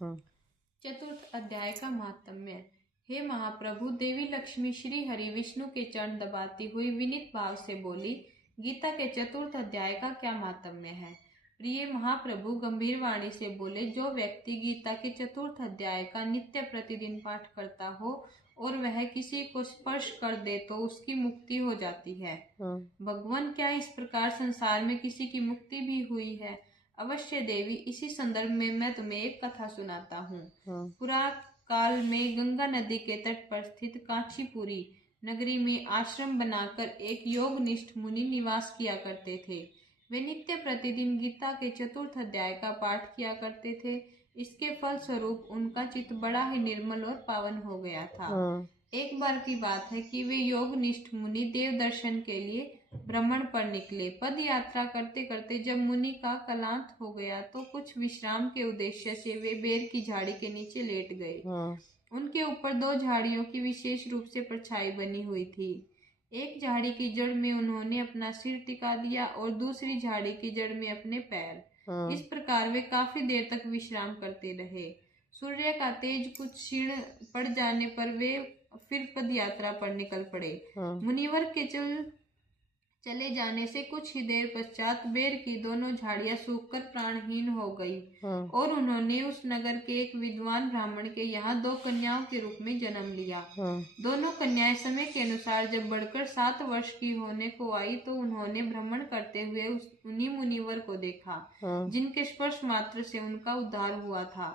चतुर्थ अध्याय का महात्म्य। हे महाप्रभु, देवी लक्ष्मी श्री हरि विष्णु के चरण दबाती हुई विनीत भाव से बोली, गीता के चतुर्थ अध्याय का क्या महात्म्य है। प्रिय महाप्रभु गंभीर वाणी से बोले, जो व्यक्ति गीता के चतुर्थ अध्याय का नित्य प्रतिदिन पाठ करता हो और वह किसी को स्पर्श कर दे तो उसकी मुक्ति हो जाती है। भगवान, क्या इस प्रकार संसार में किसी की मुक्ति भी हुई है? अवश्य देवी, इसी संदर्भ में मैं तुम्हें एक कथा सुनाता हूँ। पुरातन काल में गंगा नदी के तट पर स्थित कांचीपुरी नगरी में आश्रम बनाकर एक योगनिष्ठ मुनि निवास किया करते थे। वे नित्य प्रतिदिन गीता के चतुर्थ अध्याय का पाठ किया करते थे। इसके फल स्वरूप उनका चित्त बड़ा ही निर्मल और पावन हो गया था। एक बार की बात है कि वे योगनिष्ठ मुनि देव दर्शन के लिए भ्रमण पर निकले। पद यात्रा करते करते जब मुनि का कलांत हो गया तो कुछ विश्राम के उद्देश्य से वे बेर की झाड़ी के नीचे लेट गए। उनके ऊपर दो झाड़ियों की विशेष रूप से परछाई बनी हुई थी। एक झाड़ी की जड़ में उन्होंने अपना सिर टिका दिया और दूसरी झाड़ी की जड़ में अपने पैर। इस प्रकार वे काफी देर तक विश्राम करते रहे। सूर्य का तेज कुछ क्षीण पड़ जाने पर वे फिर पद यात्रा पर निकल पड़े। मुनिवर के चले जाने से कुछ ही देर पश्चात बेर की दोनों झाड़ियां सूखकर प्राणहीन हो गई और उन्होंने उस नगर के एक विद्वान ब्राह्मण के यहाँ दो कन्याओं के रूप में जन्म लिया। दोनों कन्याएं समय के अनुसार जब बढ़कर 7 वर्ष की होने को आई तो उन्होंने भ्रमण करते हुए उन्हीं मुनिवर को देखा जिनके स्पर्श मात्र से उनका उद्धार हुआ था।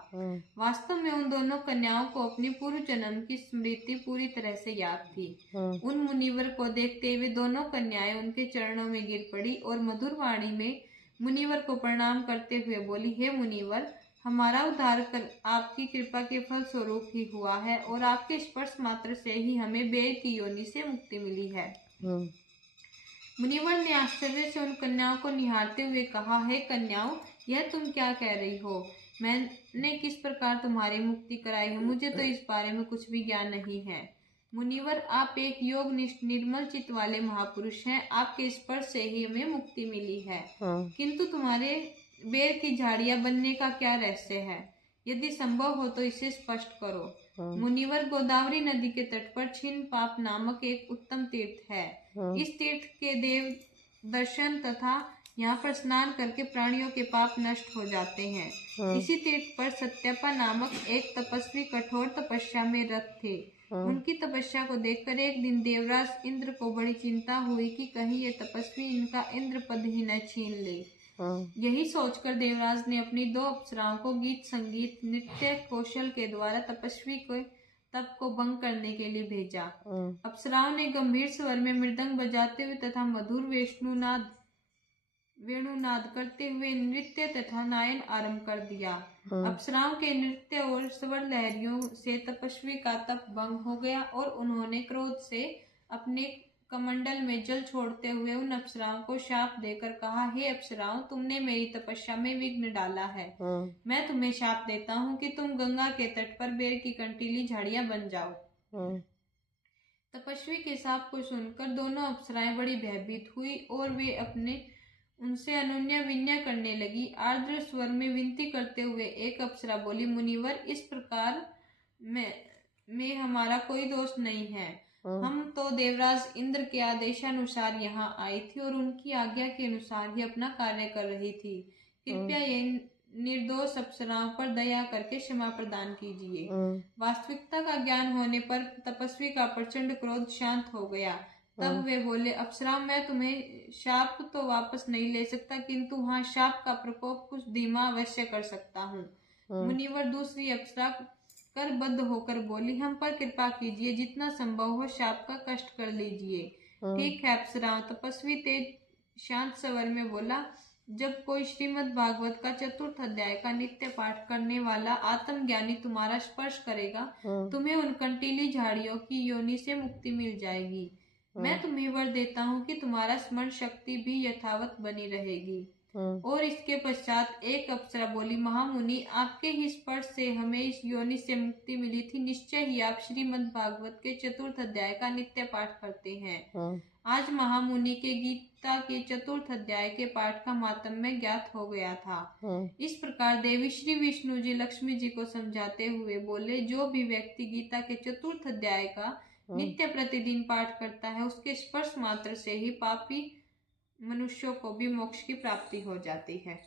वास्तव में उन दोनों कन्याओं को अपनी पूर्व जन्म की स्मृति पूरी तरह से याद थी। उन मुनिवर को देखते हुए दोनों कन्याएं उनके चरणों में गिर पड़ी और मधुर वाणी में मुनिवर को प्रणाम करते हुए बोली, हे मुनिवर, हमारा उद्धार कर आपकी कृपा के फल स्वरूप ही हुआ है और आपके स्पर्श मात्र से ही हमें बेर की योनि से मुक्ति मिली है। मुनिवर ने आश्चर्य से उन कन्याओं को निहारते हुए कहा, हे कन्याओं, यह तुम क्या कह रही हो? मैंने किस प्रकार तुम्हारी मुक्ति कराई है? मुझे तो इस बारे में कुछ भी ज्ञान नहीं है। मुनिवर, आप एक योगनिष्ठ निर्मल चित्त वाले महापुरुष हैं। आपके स्पर्श से ही हमें मुक्ति मिली है। किंतु तुम्हारे बेर की झाड़ियां बनने का क्या रहस्य है? यदि संभव हो तो इसे स्पष्ट करो। मुनिवर, गोदावरी नदी के तट पर छिन्न पाप नामक एक उत्तम तीर्थ है। इस तीर्थ के देव दर्शन तथा यहाँ पर स्नान करके प्राणियों के पाप नष्ट हो जाते हैं। इसी तीर्थ पर सत्यपा नामक एक तपस्वी कठोर तपस्या में रत थे। उनकी तपस्या को देखकर एक दिन देवराज इंद्र को बड़ी चिंता हुई कि कहीं ये तपस्वी इनका इंद्र पद ही न छीन ले। यही सोचकर देवराज ने अपनी 2 अप्सराओं को गीत संगीत नृत्य कौशल के द्वारा तपस्वी को तप को भंग करने के लिए भेजा। अप्सराओं ने गंभीर स्वर में मृदंग बजाते हुए तथा मधुर वेणुनाद करते हुए नृत्य तथा नायन आरंभ कर दिया। अप्सराओं के नृत्य और स्वर लहरियों से तपस्वी का तप भंग हो गया और उन्होंने क्रोध से अपने कमंडल में जल छोड़ते हुए उन अप्सराओं को शाप देकर कहा, हे अप्सराओं, तुमने मेरी तपस्या में विघ्न डाला है। मैं तुम्हें शाप देता हूँ कि तुम गंगा के तट पर बेर की कंटीली झाड़ियां बन जाओ। तपस्वी के शाप को सुनकर दोनों अप्सराएं बड़ी भयभीत हुई और वे अपने उनसे अनुन्य विन्य करने लगी। आर्द्र स्वर में विनती करते हुए एक अप्सरा बोली, मुनिवर, इस प्रकार में हमारा कोई दोष नहीं है। हम तो देवराज इंद्र के आदेशानुसार यहाँ आई थी और उनकी आज्ञा के अनुसार ही अपना कार्य कर रही थी। कृपया ये निर्दोष अप्सराओं पर दया करके क्षमा प्रदान कीजिए। वास्तविकता का ज्ञान होने पर तपस्वी का प्रचंड क्रोध शांत हो गया। तब वे बोले, अप्सराओं, मैं तुम्हें शाप तो वापस नहीं ले सकता, किंतु हाँ, शाप का प्रकोप कुछ धीमा अवश्य कर सकता हूँ। मुनिवर दूसरी अप्सरा करबद्ध होकर बोली, हम पर कृपा कीजिए, जितना संभव हो शाप का कष्ट कर लीजिए। ठीक है अप्सराओं, तपस्वी तेज शांत स्वर में बोला, जब कोई श्रीमद् भागवत का चतुर्थ अध्याय का नित्य पाठ करने वाला आत्मज्ञानी तुम्हारा स्पर्श करेगा, तुम्हें उन कंटीली झाड़ियों की योनि से मुक्ति मिल जाएगी। मैं तुम्हें वर देता हूँ कि तुम्हारा स्मरण शक्ति भी यथावत बनी रहेगी। और इसके पश्चात एक अप्सरा बोली, महामुनि, आपके ही स्पर्श से हमें इस योनि से मुक्ति मिली थी। निश्चय ही आप श्रीमद् भागवत के चतुर्थ अध्याय का नित्य पाठ करते हैं। आज महामुनि के गीत गीता के चतुर्थ अध्याय के पाठ का मातम्य ज्ञात हो गया था। इस प्रकार देवी श्री विष्णु जी लक्ष्मी जी को समझाते हुए बोले, जो भी व्यक्ति गीता के चतुर्थ अध्याय का नित्य प्रतिदिन पाठ करता है, उसके स्पर्श मात्र से ही पापी मनुष्यों को भी मोक्ष की प्राप्ति हो जाती है।